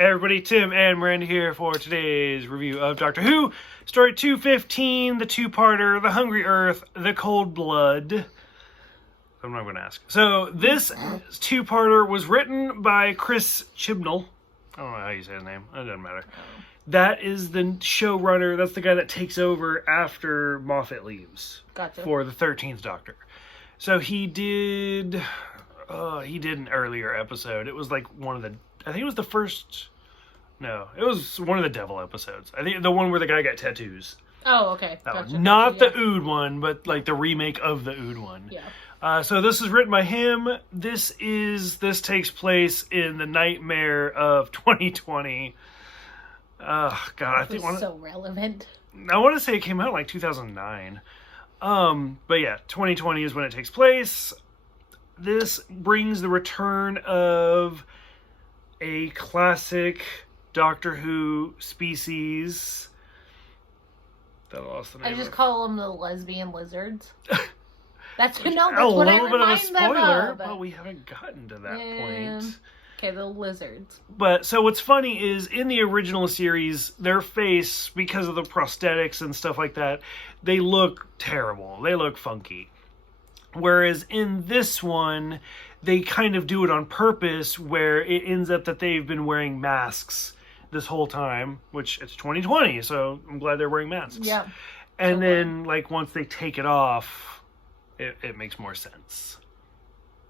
Hey everybody, Tim and Miranda here for today's review of Doctor Who, Story 215, the two-parter, The Hungry Earth, The Cold Blood. I'm not going to ask. So, this two-parter was written by Chris Chibnall. I don't know how you say his name. It doesn't matter. That is the showrunner. That's the guy that takes over after Moffat leaves. Gotcha. For the 13th Doctor. So, he did an earlier episode. It was like one of the... I think it was the first... No, it was one of the Devil episodes. I think the one where the guy got tattoos. Oh, okay. That Gotcha, one. Not the yeah. Ood one, but like the remake of the Ood one. Yeah. So this is written by him. This takes place in the nightmare of 2020. Oh, God. I think so relevant. I want to say it came out like 2009. But yeah, 2020 is when it takes place. This brings the return of a classic Doctor Who species. That I lost the name. I just call them the lesbian lizards. That's what a I little bit of a remind them spoiler, of. but we haven't gotten to that point. Okay, the lizards. But so what's funny is in the original series, their face, because of the prosthetics and stuff like that, they look terrible. They look funky. Whereas in this one, they kind of do it on purpose, where it ends up that they've been wearing masks this whole time, which it's 2020, so I'm glad they're wearing masks. Yeah. And so then, like, once they take it off, it makes more sense.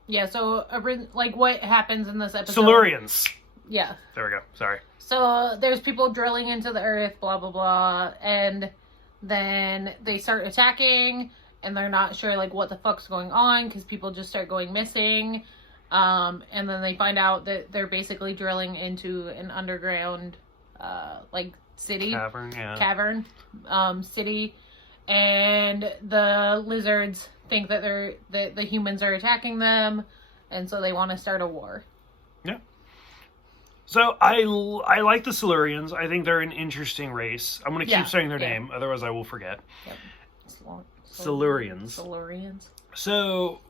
Yeah, so, like, what happens in this episode? Silurians. Yeah. There we go. Sorry. So, there's people drilling into the earth, blah, blah, blah, and then they start attacking, and they're not sure, like, what the fuck's going on, because people just start going missing. And then they find out that they're basically drilling into an underground, like, city. Cavern, yeah. Cavern, city. And the lizards think that the humans are attacking them, and so they want to start a war. Yeah. So I like the Silurians. I think they're an interesting race. I'm going to keep saying their name, otherwise I will forget. Yep. Silurians. Silurians. So,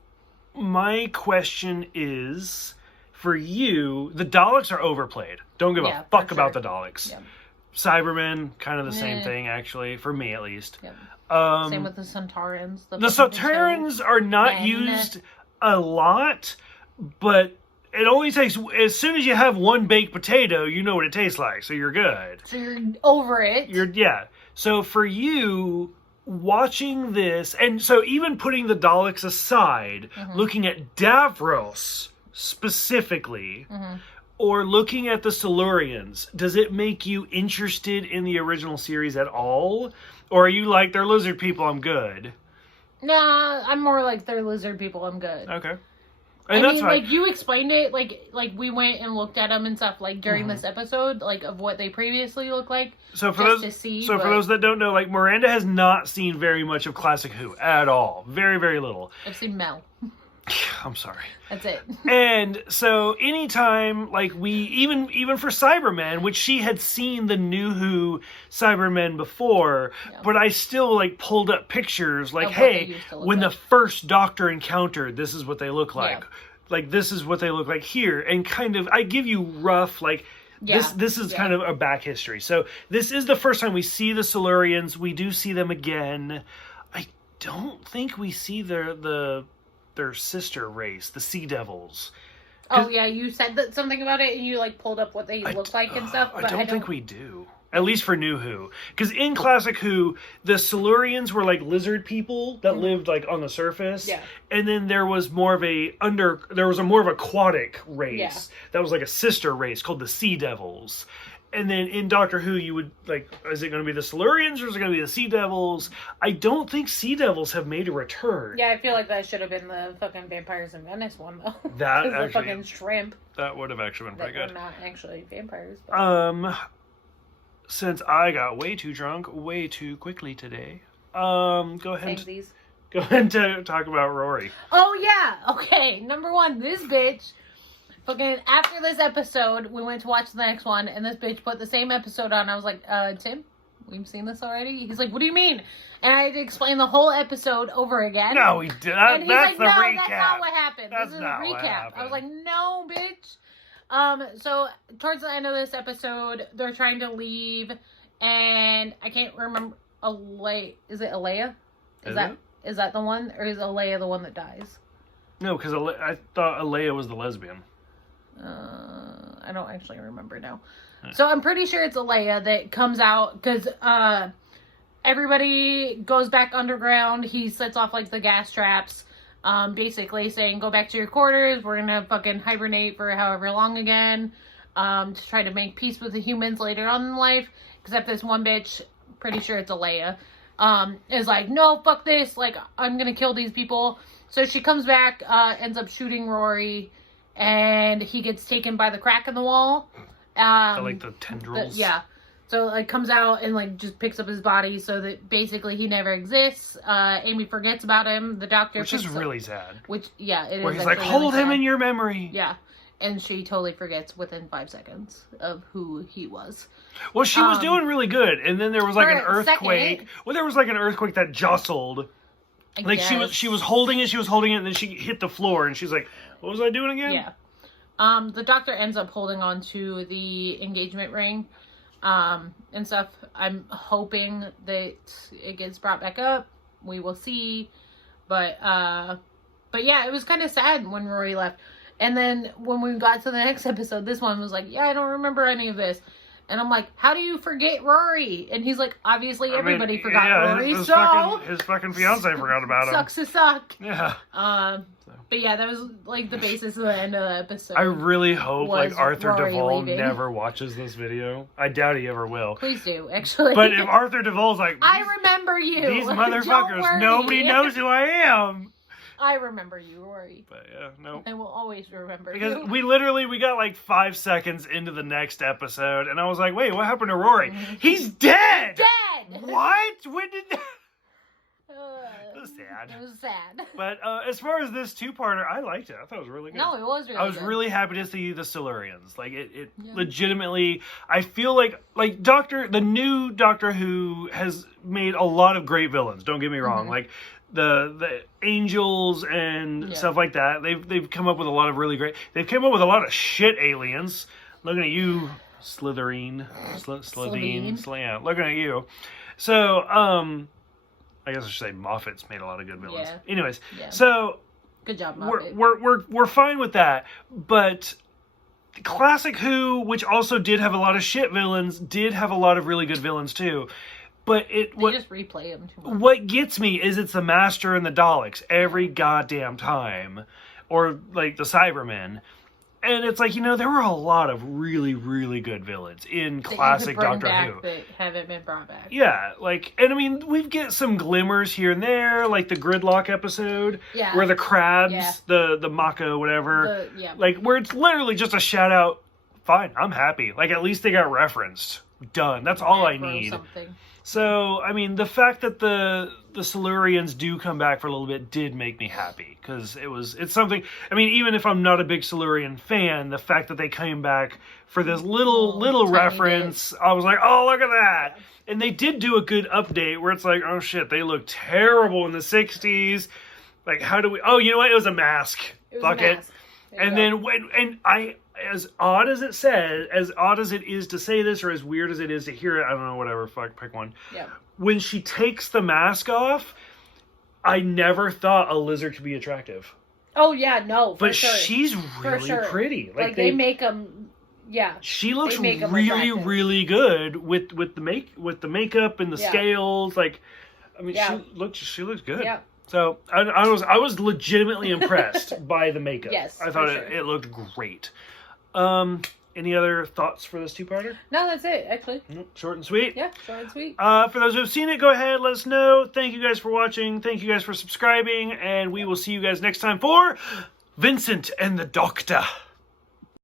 my question is, for you, the Daleks are overplayed. Don't give a fuck about the Daleks. Yep. Cybermen, kind of the same thing, actually, for me at least. Yep. Same with the Centaurans. The Centaurans are not used a lot, but it only takes, as soon as you have one baked potato, you know what it tastes like, so you're good. So you're over it. So for you, watching this, and so even putting the Daleks aside, looking at Davros specifically, or looking at the Silurians, does it make you interested in the original series at all? Or are you like, they're lizard people, I'm good? Nah, I'm more like, they're lizard people, I'm good. Okay. And I mean, like, you explained it, like we went and looked at them and stuff, like, during this episode, like, of what they previously looked like. So for those that don't know, like, Miranda has not seen very much of Classic Who at all. Very, very little. I've seen Mel. I'm sorry. That's it. And so anytime, like, we, even for Cybermen, which she had seen the New Who Cybermen before, but I still, like, pulled up pictures, like, hey, when the first Doctor encountered, this is what they look like. Yeah. Like, this is what they look like here. And kind of, I give you rough, like, this is kind of a back history. So this is the first time we see the Silurians. We do see them again. I don't think we see their sister race, the Sea Devils. Oh yeah, you said something about it, and you like pulled up what they look like and stuff. But I don't think we do. At least for New Who, because in Classic Who, the Silurians were like lizard people that lived like on the surface. Yeah. And then there was more of a more of aquatic race that was like a sister race called the Sea Devils. And then in Doctor Who, you would, like, is it going to be the Silurians or is it going to be the Sea Devils? I don't think Sea Devils have made a return. Yeah, I feel like that should have been the fucking Vampires in Venice one, though. That actually... the fucking shrimp. That would have actually been pretty good. They're not actually vampires. But... Since I got way too drunk way too quickly today, go ahead and talk about Rory. Oh, yeah. Okay, number one, this bitch... Fucking after this episode, we went to watch the next one, and this bitch put the same episode on. I was like, Tim, we've seen this already? He's like, what do you mean? And I had to explain the whole episode over again. No, he did. And he's that's like, the no, recap. that's not what happened. That's this is not a recap. what happened. I was like, no, bitch. So towards the end of this episode, they're trying to leave, and I can't remember. Is it Alea? Is that the one, or is Alea the one that dies? No, because I thought Alea was the lesbian. I don't actually remember now. So I'm pretty sure it's Alea that comes out, because everybody goes back underground. He sets off like the gas traps, basically saying, go back to your quarters. We're gonna fucking hibernate for however long again, to try to make peace with the humans later on in life. Except this one bitch, pretty sure it's Alea, is like, no, fuck this. Like, I'm gonna kill these people. So she comes back, ends up shooting Rory, and he gets taken by the crack in the wall. Like the tendrils. Yeah. So, like, comes out and, like, just picks up his body so that basically he never exists. Amy forgets about him. The doctor... Which is really sad. Which, yeah, it is. Where he's like, hold him in your memory. Yeah. And she totally forgets within 5 seconds of who he was. Well, she was doing really good. And then there was, like, an earthquake. Second. Well, there was, like, an earthquake that jostled. Like, she was holding it, and then she hit the floor. And she's like, what was I doing again? Yeah. The doctor ends up holding on to the engagement ring. And stuff. I'm hoping that it gets brought back up. We will see. But yeah, it was kind of sad when Rory left. And then when we got to the next episode, this one was like, yeah, I don't remember any of this. And I'm like, how do you forget Rory? And he's like, obviously everybody forgot Rory, his fucking fiance forgot about him. Sucks to suck. Yeah. But yeah, that was like the basis of the end of the episode. I really hope like Arthur Rory Duvall leaving. never watches this video. I doubt he ever will. Please do, actually. But if Arthur Duvall's like, I remember you. These motherfuckers, nobody knows who I am. I remember you, Rory. But yeah, no. I will always remember because you. we got like 5 seconds into the next episode, and I was like, wait, what happened to Rory? He's dead! Dead! What? When did that... It was sad. It was sad. But as far as this two-parter, I liked it. I thought it was really good. No, it was really good. I was really happy to see the Silurians. Like, it legitimately... I feel like the new Doctor Who has made a lot of great villains. Don't get me wrong. Like, the angels and stuff like that. They've come up with a lot of really great... They've come up with a lot of shit aliens. Looking at you, Slitheen. Yeah, looking at you. So, I guess I should say Moffat's made a lot of good villains. Yeah. Anyways, so good job, Moffat. We're fine with that. But classic Who, which also did have a lot of shit villains, did have a lot of really good villains too. But they just replay them too much. What gets me is it's the Master and the Daleks every goddamn time, or like the Cybermen. And it's like, there were a lot of really, really good villains in classic Doctor Who that haven't been brought back. Yeah, and I mean, we get some glimmers here and there, like the Gridlock episode, where the crabs, the Mako, whatever, where it's literally just a shout out. Fine, I'm happy. Like, at least they got referenced. Done. That's all I need. So, I mean, the fact that the Silurians do come back for a little bit did make me happy, because it's something. I mean, even if I'm not a big Silurian fan, the fact that they came back for this little reference, I was like, oh, look at that. And they did do a good update where it's like, oh shit, they look terrible in the 60s. Like, how do we? Oh, you know what? It was a mask. Fuck it. And then as odd as it is to say this, or as weird as it is to hear it, I don't know, whatever, fuck, pick one. Yeah. When she takes the mask off, I never thought a lizard could be attractive. Oh yeah, no, but she's really pretty. Like they make them, She looks really, really good with the makeup and the scales. Like, I mean, she looks good. Yeah. So I was legitimately impressed by the makeup. Yes, I thought it looked great. Any other thoughts for this two-parter? No, that's it, actually. Short and sweet? Yeah, short and sweet. For those who have seen it, go ahead, let us know. Thank you guys for watching. Thank you guys for subscribing. And we will see you guys next time for Vincent and the Doctor.